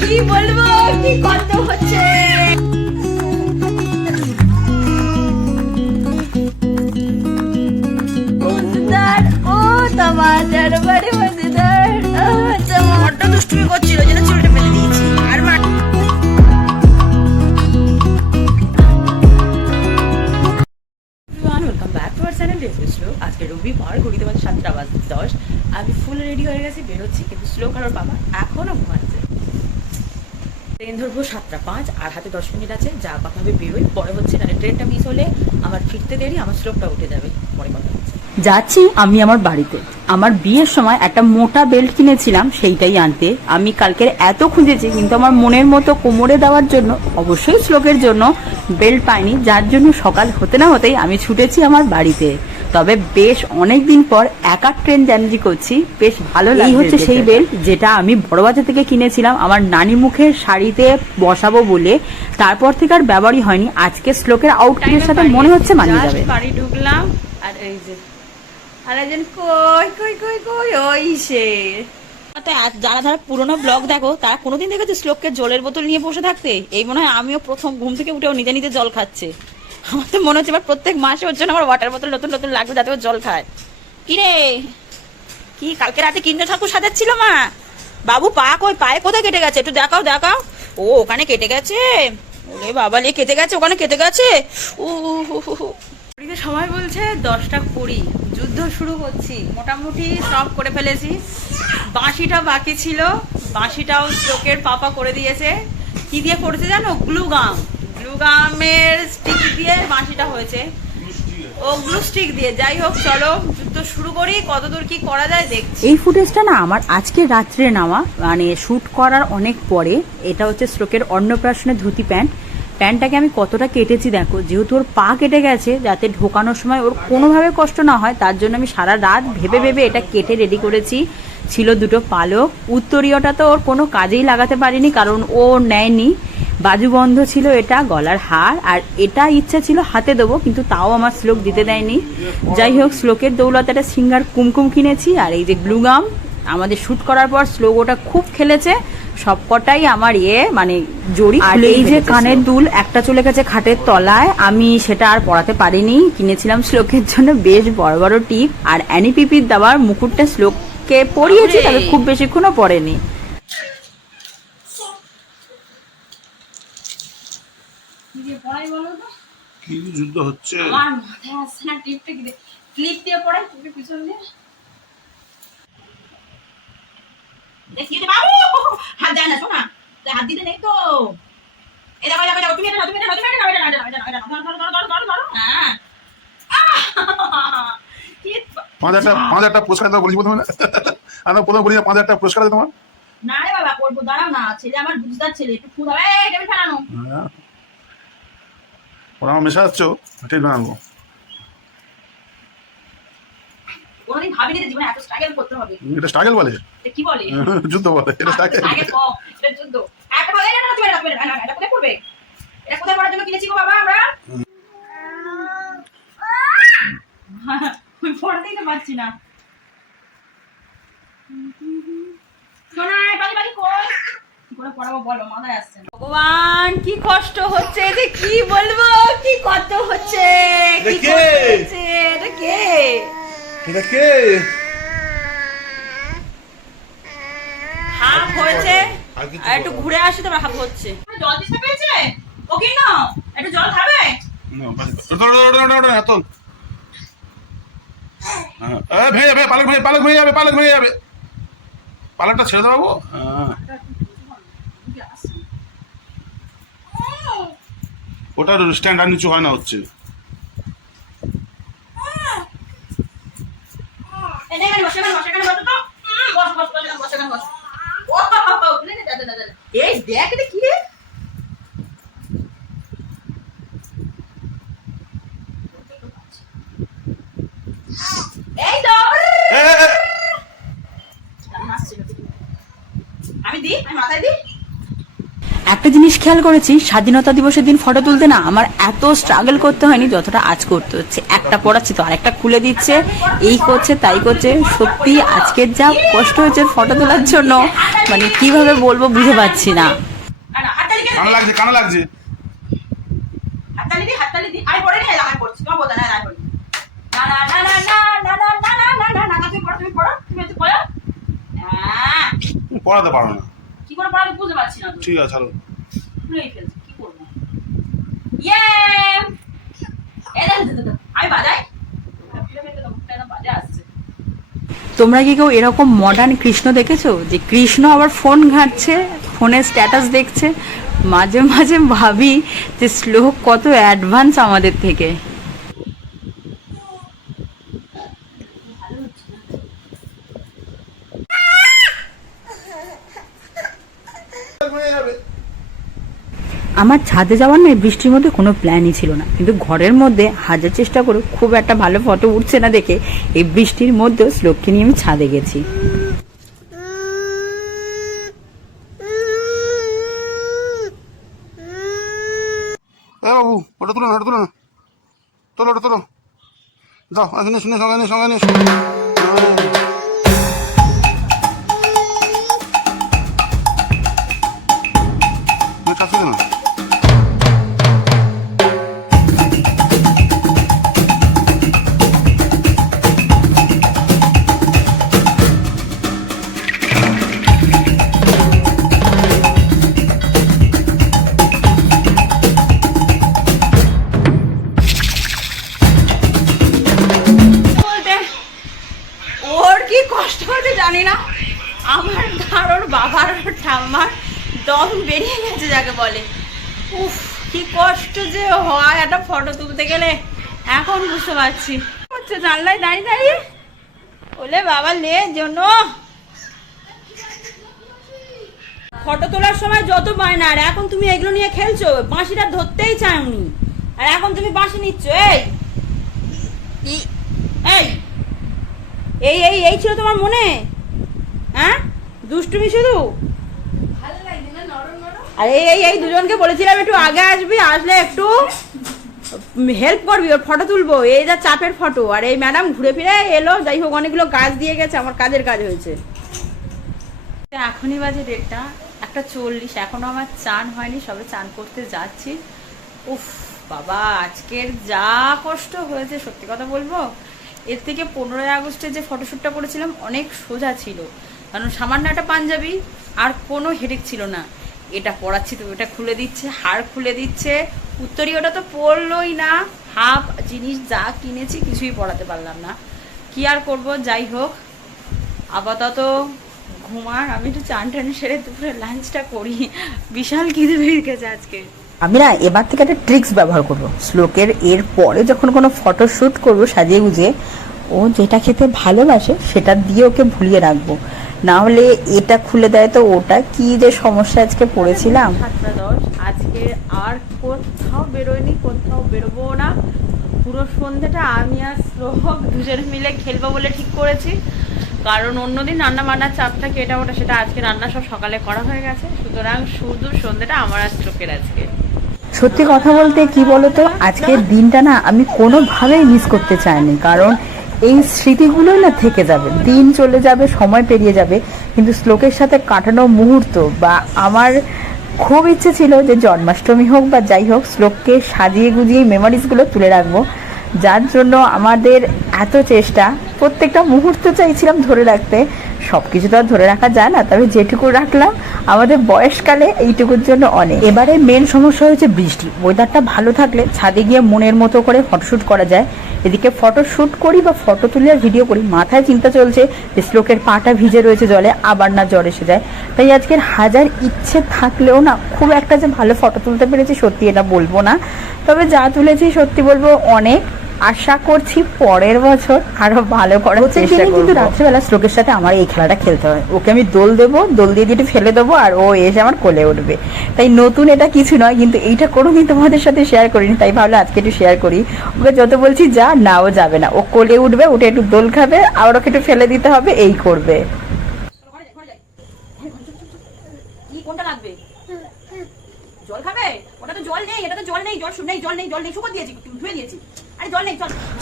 কি বলব? কি কত হচ্ছে? ও টমাটার বড়ে মজেদার বড্ড দুষ্টুমি করছিল যেন চুলটা ফেলে দিয়েছি। আর মা welcome back to our channel রেফ্রেশো আজকে রবিবার ঘড়িতে বাজে সাতটা বাজে দশ। আমি ফুল রেডি হয়ে গেছি বেরোচ্ছি কিন্তু স্লো কারোর বাবা ঘুমাচ্ছে ট্রেন ধরবো সাতটা পাঁচ, আর হাতে দশ মিনিট আছে, যা কথা হবে বেরোই। পরে হচ্ছে না ট্রেনটা মিস হলে আমার ফিরতে দেরি, আমার স্লোকটা উঠে যাবে। পরে কথা যাচ্ছি আমি আমার বাড়িতে। আমার বিয়ের সময় একটা মোটা বেল্ট কিনেছিলাম, সেইটাই আনতে। আমি কালকের এত খুঁজেছি, কিন্তু আমার মনের মতো কোমরে দেওয়ার জন্য, অবশ্যই শ্লোকের জন্য বেল্ট পাইনি। যার জন্য সকাল হতে না হতেই আমি ছুটেছি আমার বাড়িতে। তবে বেশ অনেক দিন পর একা ট্রেন জার্নি করছি। বেশ ভালো লাগে হচ্ছে সেই বেল্ট যেটা আমি বড়বাজার থেকে কিনেছিলাম। আমার নানি মুখের শাড়িতে বসাবো বলে তারপর থেকে আর ব্যবহারই হয়নি। আজকে শ্লোকের আউটফিটের সাথে মনে হচ্ছে মানিয়ে যাবে। বাড়ি ঢুকলাম আর এই যে আর একজন কই কই কই কই ওই সে। তো যারা যারা পুরোনো ব্লগ দেখো তারা কোনোদিন দেখেছ শ্লোককে জলের বোতল নিয়ে বসে থাকতে? এই মনে হয় আমিও প্রথম ঘুম থেকে উঠেও নিজে নিজে জল খাচ্ছে। আমার তো মনে হচ্ছে এবার প্রত্যেক মাসে ওর জন্য আমার ওয়াটার বোতল নতুন নতুন লাগবে যাতে ও জল খায়। কি রে কি, কালকে রাতে কিন্দ্র ঠাকুর সাজাচ্ছিল মা? বাবু পা কই, পায়ে কোথায় কেটে গেছে? একটু দেখাও দেখাও। ও, ওখানে কেটে গেছে? ওরে বাবা লে কেটে গেছে, ওখানে কেটে গেছে। ঘড়িতে সময় বলছে দশটা কুড়ি, যুদ্ধ শুরু করছি মোটামুটি সব করে ফেলেছি। বাঁশিটা বাকি ছিল, বাঁশিটাও চোখের পাপা করে দিয়েছে। কি দিয়ে করেছে জানো? গ্লুগাম। গ্লুগামের স্টিক দিয়ে বাঁশিটা হয়েছে। ও গ্লু দিয়ে। যাই হোক, চলো, যুদ্ধ শুরু করি। কতদূর কি করা যায় দেখছি। এই ফুটেজটা না আমার আজকে রাত্রে নেওয়া। মানে শ্যুট করার অনেক পরে। এটা হচ্ছে শ্লোকের অন্নপ্রাশনের ধুতি প্যান্ট। প্যান্টটাকে আমি কতটা কেটেছি দেখো। যেহেতু ওর পা কেটে গেছে, যাতে ঢোকানোর সময় ওর কোনোভাবে কষ্ট না হয়, তার জন্য আমি সারা রাত ভেবে ভেবে এটা কেটে রেডি করেছি। ছিল দুটো পালক। উত্তরীয়টা তো ওর কোনো কাজেই লাগাতে পারিনি, কারণ ও নেয়নি। বাজুবন্ধ ছিল এটা গলার হার আর এটা ইচ্ছা ছিল হাতে দেবো কিন্তু তাও আমার শ্লোক দিতে দেয়নি। যাই হোক শ্লোকের দৌলতে একটা সিঙ্গার কুমকুম কিনেছি আর এই যে গ্লুগাম আমাদের শ্যুট করার পর শ্লোক ওটা খুব খেলেছে সবকটাই আমার ইয়ে মানে জড়ি আর এই যে কানের দুল একটা চলে গেছে খাটের তলায় আমি সেটা আর পড়াতে পারিনি কিনেছিলাম শ্লোকের জন্য বেশ বড় বড় টিপ আর অ্যানিপিপির দেওয়ার মুকুটটা শ্লোককে পরিয়েছি তবে খুব বেশিক্ষণও পরেনি কি যুদ্ধ হচ্ছে? আমার মাথায় আসছে না টিপটা কি ক্লিপ দিয়ে পড়াই তুমি পিছন দিয়ে। দেখি বাবু! হাত দেয় না শোনা হাত দিতে নেই তো। এই দেখো দেখো দেখো তুমি এটা তুমি এটা তুমি এটা এটা এটা এটা এটা ধরো, ধরো, ধরো, ধরো, ধরো, হ্যাঁ। পাঁচ হাজার পাঁচ হাজার পুরস্কার দেওয়া বলেছি প্রথমে। আমি প্রথমে বলি পাঁচ হাজার পুরস্কার তোমার? না রে বাবা করব দাঁড়াও না ছেলে আমার বুঝদার ছেলে একটু ফুল হবে এই ফেলানো। ওরা আমার মেশা যাচ্ছ ঠিক বানাবো কোনোদিন ভাবিনি যে জীবনে এত স্ট্রাগল করতে হবে এটা স্ট্রাগল বলে কি বলে যুদ্ধ বলে এটা স্ট্রাগল এটা যুদ্ধ। একটা বলে, না, না, তুমি রাখবে না, না, না, এটা কোথায় পড়বে? এটা কোথায় পড়ার জন্য কিনেছি গো বাবা আমরা?" আমি পড়াতেই তো পারছি না। সোনাই, পালি, পালি, কই? কি করে পড়াবো বলো, মাথায় আসছে ভগবান কি কষ্ট হচ্ছে? যে কি বলব? কি কত হচ্ছে? কি? কষ্ট হচ্ছে? এটা কে? এটা কে? হাফ হয়েছে। আর একটু ঘুরে আসি হাফ হচ্ছে। জল দিতে পেয়েছে ও কি না একটু জল খাবে। হ্যাঁ, ভেঙে যাবে পালক ভেঙে পালক ভেঙে যাবে পালক ভেঙে যাবে। পালকটা ছেড়ে দেবো হ্যাঁ ওটার স্ট্যান্ড আর নিচু হয় না হচ্ছে এনে এখানে বসে এখানে বসে এখানে বসে তো উম, বস বস বস এখানে বস এখানে বস ও নে, আর নিচু হয় না হচ্ছে। এই দেখ কি রে? একটা জিনিস খেয়াল করেছি স্বাধীনতা দিবসের দিন ফটো তুলতে না আমার এত স্ট্রাগল করতে হয়নি যতটা আজ করতে হচ্ছে একটা পড়াচ্ছি তো আরেকটা খুলে দিচ্ছে এই করছে তাই করছে সত্যি আজকের যা কষ্ট হয়েছে ফটো তোলার জন্য মানে কীভাবে বলব বুঝে পাচ্ছি না পড়াতে পারো না কি করে পড়াতে বুঝতে পারছি না ঠিক আছে ছাড়ো। ফেলছি কি করব? ইয়ে দেখ, আমি বাজাই। বাজে আসছে। তোমরা কি কেউ এরকম মডার্ন কৃষ্ণ দেখেছ? যে কৃষ্ণ আবার ফোন ঘাঁটছে ফোনের স্ট্যাটাস দেখছে। মাঝে মাঝে ভাবি যে শ্লোক কত অ্যাডভান্স আমাদের থেকে। আমার ছাদে যাওয়ার না এই বৃষ্টির মধ্যে কোনো প্ল্যানই ছিল না। কিন্তু ঘরের মধ্যে হাজার চেষ্টা করে খুব একটা ভালো ফটো উঠছে না দেখে এই বৃষ্টির মধ্যেও শ্লোককে নিয়ে আমি ছাদে গেছি। ওটা তুলো ওটা তুলো না তোলো। ওটা তোলো। যাও, এখানে শুনে সঙ্গে নিয়ে সঙ্গে নিয়ে। জানি না। আমার ধার ওর বাবার ঠাম্মার দম বেরিয়ে গেছে যাকে বলে। উফ, কি কষ্ট যে হয় একটা ফটো তুলতে গেলে। এখন বুঝতে পারছি। হচ্ছে জানলায় দাঁড়িয়ে দাঁড়িয়ে। বলে, বাবা লে জন্য। ফটো তোলার সময় যত বায়না, আর এখন তুমি এগুলো নিয়ে খেলছো, বাঁশিটা ধরতেই চাওনি। আর এখন তুমি বাঁশি নিচ্ছ, এই। এই এই এই ছিল তোমার মনে? হ্যাঁ? দুষ্টুমি শুধু? আর এই এই এই দুজনকে বলেছিলাম একটু আগে আসবি, আসলে একটু হেল্প করবি, ওর ফটো তুলবো। এই যা চাপের ফটো আর এই ম্যাডাম ঘুরে ফিরে এলো, যাই হোক, অনেকগুলো গাছ দিয়ে গেছে, আমার কাজের কাজ হয়েছে। এখনই বাজে ডেটটা একটা চল্লিশ, এখনও আমার চান হয়নি, সবে চান করতে যাচ্ছি। উফ, বাবা, আজকের যা কষ্ট হয়েছে, সত্যি কথা বলব? এর থেকে পনেরোই আগস্টে যে ফটোশ্যুটটা করেছিলাম, অনেক সোজা ছিল। কারণ সামান্য একটা পাঞ্জাবি আর কোনো হেডেক ছিল না। এটা পড়াচ্ছি তো, এটা খুলে দিচ্ছে হাড় খুলে দিচ্ছে। উত্তরীয়টা তো পড়লোই না। হাফ জিনিস যা কিনেছি কিছুই পড়াতে পারলাম না। কি আর করব? যাই হোক, আপাতত ঘুমার। আমি একটু চান টান সেরে দুপুরে লাঞ্চটা করি। বিশাল খিদে পেয়ে গেছে আজকে। আমি না এবার থেকে একটা ট্রিক্স ব্যবহার করব। শ্লোকের এর পরে যখন কোনো ফটো শ্যুট করব সাজিয়ে গুজিয়ে, ও যেটা খেতে ভালোবাসে সেটা দিয়ে ওকে ভুলিয়ে রাখব। না হলে এটা খুলে দেয় তো ওটা। কি যে সমস্যা আজকে পড়েছিলাম। আজকে আর কোথাও বেরোয়নি, কোথাও বেরোবো না। পুরো সন্ধ্যাটা আমি আর শ্লোক দুজনে মিলে খেলব বলে ঠিক করেছি। কারণ অন্যদিন রান্না বান্নার চাপ থাকে, এটা ওটা, সেটা আজকে রান্না সব সকালে করা হয়ে গেছে। সুতরাং শুধু সন্ধ্যেটা আমার আর চোখের আজকে। সত্যি কথা বলতে কি বলতো, আজকের দিনটা না আমি কোনোভাবেই মিস করতে চাইনি, কারণ এই স্মৃতিগুলোই না থেকে যাবে। দিন চলে যাবে, সময় পেরিয়ে যাবে, কিন্তু শ্লোকের সাথে কাটানো মুহূর্ত বা আমার খুব ইচ্ছে ছিল যে জন্মাষ্টমী হোক বা যাই হোক, শ্লোককে সাজিয়ে গুজিয়ে মেমোরিজগুলো তুলে রাখব। যার জন্য আমাদের এত চেষ্টা প্রত্যেকটা মুহূর্ত চাইছিলাম ধরে রাখতে। সব কিছু তো আর ধরে রাখা যায় না, তবে যেটুকু রাখলাম, আমাদের বয়সকালে এইটুকুর জন্য অনেক। এবারে মেন সমস্যা হয়েছে বৃষ্টি। ওয়েদারটা ভালো থাকলে ছাদে গিয়ে মনের মতো করে ফটোশ্যুট করা যায়। এদিকে ফটো শ্যুট করি বা ফটো তুলে আর ভিডিও করি, মাথায় চিন্তা চলছে যে শ্লোকের পাটা ভিজে রয়েছে জলে, আবার না জ্বর এসে যায়। তাই আজকের হাজার ইচ্ছে থাকলেও না, খুব একটা যে ভালো ফটো তুলতে পেরেছি সত্যি এটা বলব না। তবে যা তুলেছি সত্যি বলব অনেক। আশা করছি পরের বছর আরও ভালো করার চেষ্টা করব কিন্তু রাত্রেবেলা শ্লোকের সাথে আমার এই খেলাটা খেলতে হয়। ওকে আমি দোল দেবো দোল দিয়ে দিয়ে ফেলে দেবো আর ও এসে আমার কোলে উঠবে। তাই নতুন এটা কিছু নয় কিন্তু এইটা কোনোদিন তোমাদের সাথে শেয়ার করিনি তাই ভাবলে আজকে একটু শেয়ার করি। ওকে যত বলছি যা না ও যাবে না। ও কোলে উঠবে উঠে একটু দোল খাবে আর ওকে একটু ফেলে দিতে হবে এই করবে। কোনটা লাগবে? জল খাবে? ওটা তো জল নেই এটা তো জল নেই জল নেই জল নেই জল নেই শুকো দিয়েছি ধুয়ে দিয়েছি।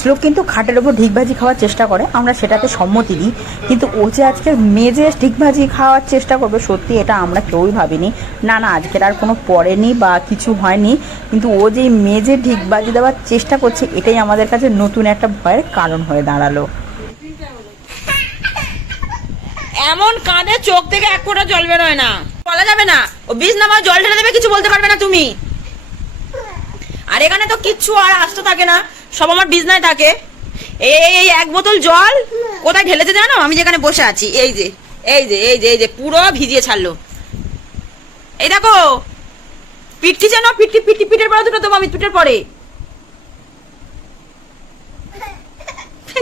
শ্লোক কিন্তু খাটের ওপর ঢিকভাজি খাওয়ার চেষ্টা করে আমরা সেটাতে সম্মতি দিই। কিন্তু ও যে আজকে মেজে ঢিকভাজি খাওয়ার চেষ্টা করবে সত্যি এটা আমরা কেউই ভাবিনি। না না আজকের আর কোনো পড়েনি বা কিছু হয়নি। কিন্তু ও যে মেজে ঢিকবাজি দেওয়ার চেষ্টা করছে এটাই আমাদের কাছে নতুন একটা ভয়ের কারণ হয়ে দাঁড়াল। এমন কাঁধে চোখ থেকে এক ফোঁটা জল বেরোয় না। বলা যাবে না ও বিষ নামা জল ঢেলে দেবে কিছু বলতে পারবে না তুমি। আর এখানে তো কিচ্ছু আর আসতে থাকে না। সব আমার বিজনায় থাকে। এই এই- এক বোতল জল। কোথায় ঢেলেছে জানো? আমি যেখানে বসে আছি। এই যে এই যে এই যে এই যে পুরো ভিজিয়ে ছাড়লো। এই দেখো পিঠটি যেন পিঠটি পিঠটি পিঠের পরে দুটো দেবো আমি পিঠের পরে।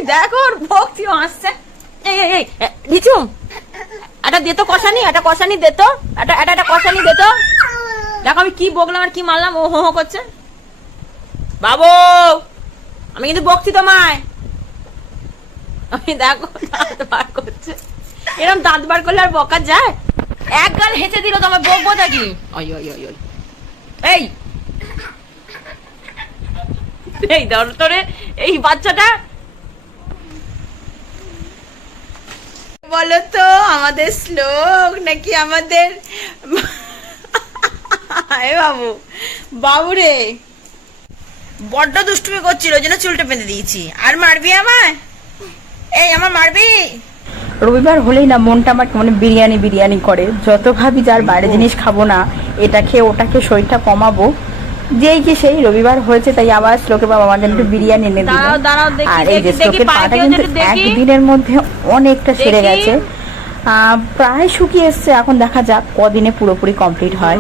দেখো ওর ভক্তিও আসছে। এই এই এই এ, ভিচু একটা দে কষানি একটা কষানি দে তো। একটা একটা একটা কষানি দে দেখো আমি কি বকলাম আর কি মারলাম ও হো হো করছে। বাবু! আমি কিন্তু বকছি তোমায়। আমি দেখো দাঁত বার করছে। এরকম দাঁত বার করলে আর বকা যায়? এক গাল হেঁচে দিল তোমার বকবো নাকি ওই ওই ওই ওই। এই। এই ধর তোরে, এই বাচ্চাটা। বলো তো আমাদের শ্লোক নাকি আমাদের? বাবু বাবু রে বড্ড দুষ্টুমি করছিল ওই জন্য চুলটা বেঁধে দিয়েছি। আর মারবি আমায়? এই আমার মারবি? রবিবার হলেই না মনটা আমার মানে বিরিয়ানি বিরিয়ানি করে। যত ভাবি যার বাইরে জিনিস খাব না এটা খেয়ে ওটা খেয়ে শরীরটা কমাবো। যেই কি সেই রবিবার হয়েছে তাই আবার শ্লোকের বাবা আমাদের একটু বিরিয়ানি এনে দিল। আর এই যে দেখি, দেখি, শ্লোকের পাটা কিন্তু একদিনের মধ্যে অনেকটা সেরে গেছে। আহ, প্রায় শুকিয়ে এসছে এখন দেখা যাক কদিনে পুরোপুরি কমপ্লিট হয়।